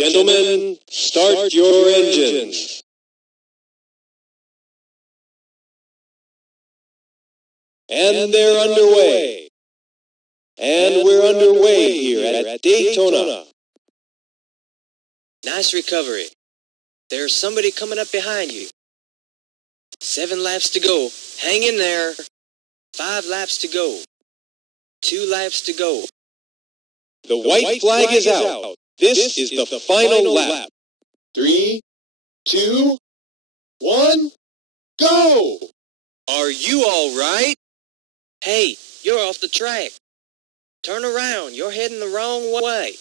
Gentlemen, start your engines. And they're underway. And we're underway here at Daytona. Nice recovery. There's somebody coming up behind you. 7 laps to go. Hang in there. 5 laps to go. 2 laps to go. The white flag is out. This is the final lap. 3, 2, 1, go! Are you all right? Hey, you're off the track. Turn around. You're heading the wrong way.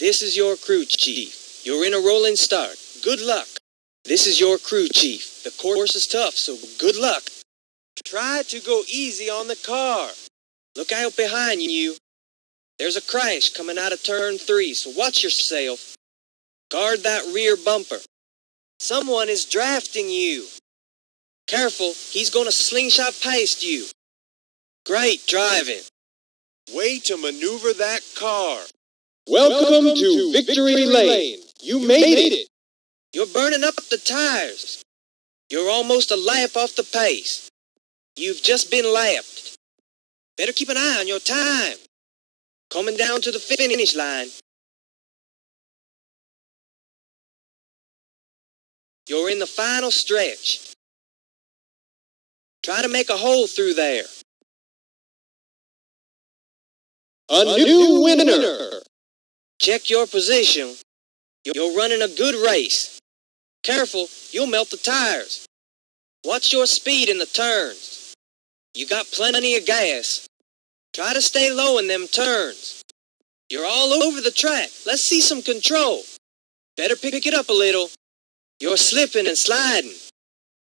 This is your crew chief. You're in a rolling start. Good luck. This is your crew chief. The course is tough, so good luck. Try to go easy on the car. Look out behind you. There's a crash coming out of turn 3, so watch yourself. Guard that rear bumper. Someone is drafting you. Careful, he's going to slingshot past you. Great driving. Way to maneuver that car. Welcome to Victory Lane. You made it. You're burning up the tires. You're almost a lap off the pace. You've just been lapped. Better keep an eye on your time. Coming down to the finish line. You're in the final stretch. Try to make a hole through there. A new winner. Check your position. You're running a good race. Careful, you'll melt the tires. Watch your speed in the turns. You got plenty of gas. Try to stay low in them turns. You're all over the track. Let's see some control. Better pick it up a little. You're slipping and sliding.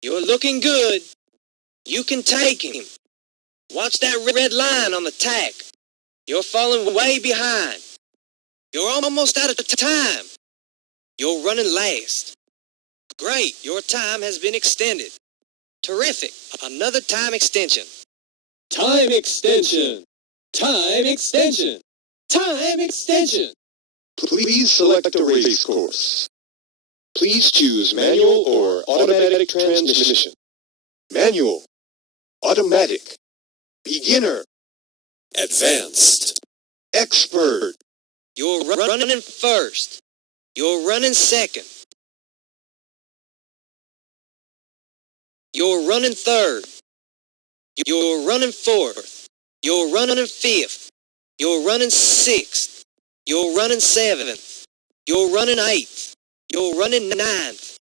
You're looking good. You can take him. Watch that red line on the tack. You're falling way behind. You're almost out of time. You're running last. Great, your time has been extended. Terrific, another time extension. Time extension. Time extension. Time extension. Please select a race course. Please choose manual or automatic transmission. Manual. Automatic. Beginner. Advanced. Expert. You're running in first. You're running second. You're running third. You're running fourth. You're running fifth. You're running sixth. You're running seventh. You're running eighth. You're running ninth.